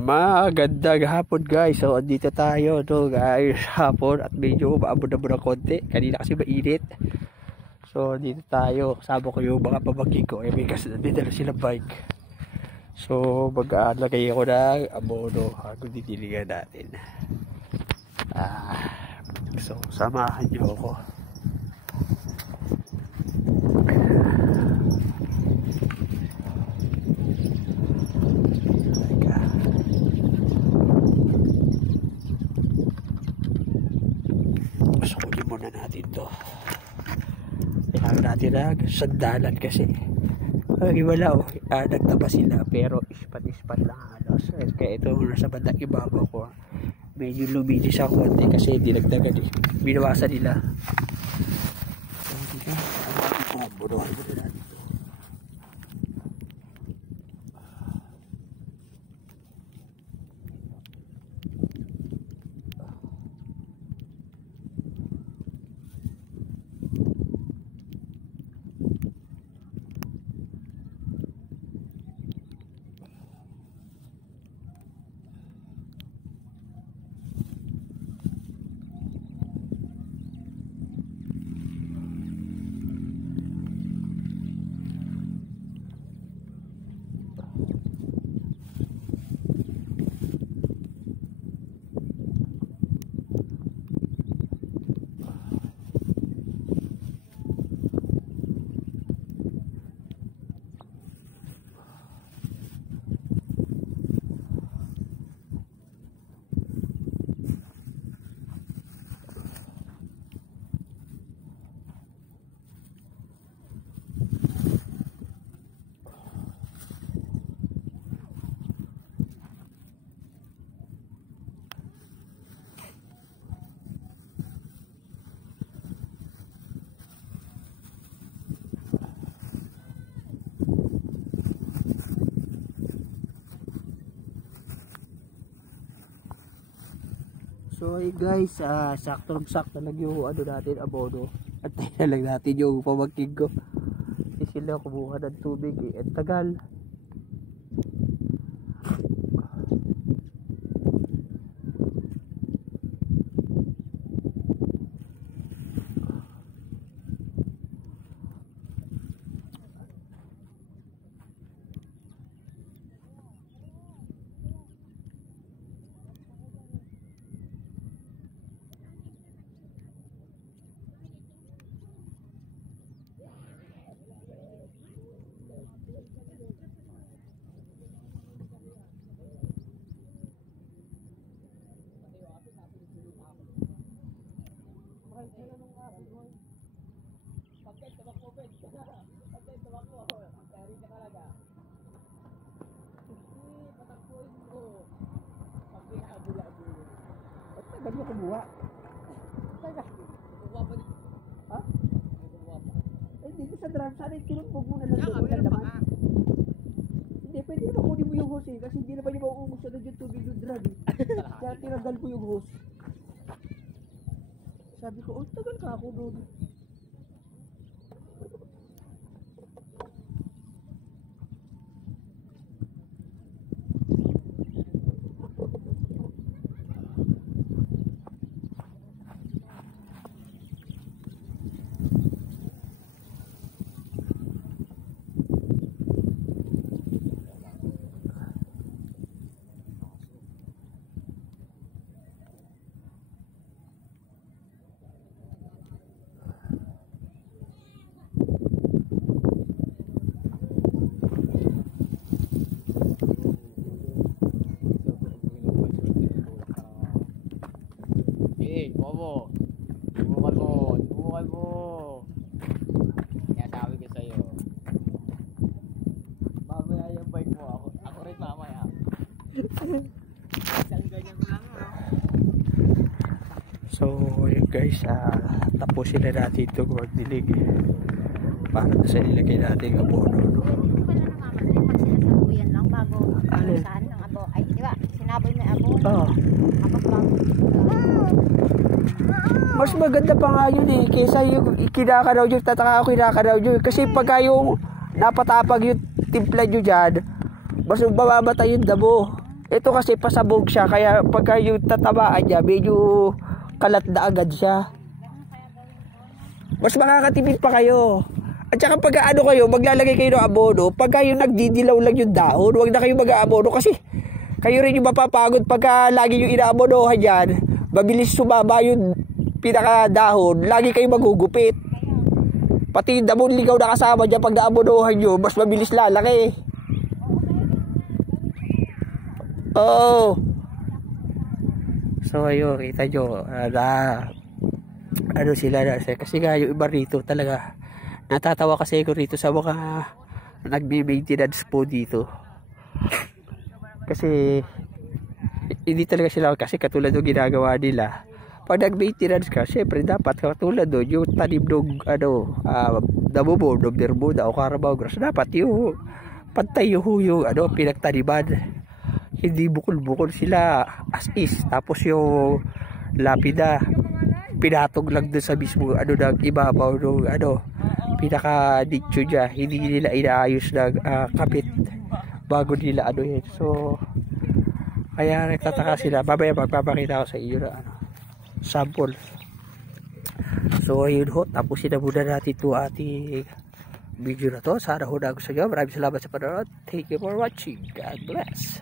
Magandang hapon guys. So andito tayo no guys hapon at medyo maabot na muna konti. Kanina kasi mainit. So dito tayo. Kasama ko yung mga pamangkin ko. May kasi nandito na sila bike. So mag-alagay ako ng abono. Hanggang didiligan natin. So samahan nyo ako. Pasukulin muna natin to. Kailangan natin ng sandalan kasi wala oh. Nagtaba sila pero ispat-ispat lang halos. Kaya ito nasa bandang ibabaw ko. Medyo luminis ako konti kasi dinagdagan eh. Binawasan nila. Bunuhan muna natin to. So hey guys, sakto lang yung ano natin, abono. At na lang natin yung pamangkin ko. Kasi sila kumuha ng tubig eh. At tagal. Ba't mo kumuha? Teka. Kumuha pa dito. Ha? Kumuha pa. Eh, dito sa drum, sana kinumpog mo na lang doon. Meron pa nga. Hindi, pwede naman kunin mo yung hose eh. Kasi hindi naman yung mauubos na yung tubig yung drum eh. Kaya tinanggal ko yung hose. Sabi ko, oh, tagal ka ako doon. Subukan mo. Kaya sabi ko sa'yo. Mamaya yung bike mo. Ako rin mamaya. Isang ganyan lang So yun guys, tapusin na natin ito magdilig para sa nilagay natin ang abono. Hindi pala namamatay pag sinasabuyan lang bago saan ng abo. Ay, di ba? Sinaboy na yung abono. Tapos bago. Mas maganda pa nga yun eh, kaysa yung kinakaraw nyo, tataka ako kinakaraw nyo. Kasi pagka yung napatapag yung timpla nyo dyan, mas mababatay yung damo. Ito kasi pasabog siya, kaya pagka yung tatabaan niya, medyo kalat na agad siya. Mas makakatipid pa kayo. At saka pagka ano kayo, maglalagay kayo ng abono, pagka yung nagdidilaw lang yung dahon, huwag na kayo mag-aabono kasi kayo rin yung mapapagod pagka lagi yung inaabonohan yan, mabilis sumaba yung pinakadahon, lagi kayo magugupit. Pati yung damon ligaw na kasama dyan, pag naabonohan nyo, mas mabilis lalaki. Oo. So ayun, kita nyo, ano sila na, kasi nga yung iba rito talaga, natatawa kasi ako rito sa mga nagbi-maintenance po dito. Kasi hindi talaga sila, kasi katulad ng ginagawa nila, pag nag-maintenance ka, syempre dapat katulad doon yung tanim ng nabubo, ng bermuda o carabao grass, dapat yung pantay yung pinagtaniman, hindi bukol-bukol sila as is. Tapos yung lapida pinatog lang doon sa mismo ng ibabaw ng pinaka nicho niya, hindi nila inaayos ng kapit bago nila yun. So kaya nagtataka sila. Mamaya magpapakita ko sa iyo na sample. So ayun ho, tapusin na muna natin ito ating video na to. Sana ho na gusto nyo. Maraming salamat sa panonood. Thank you for watching. God bless.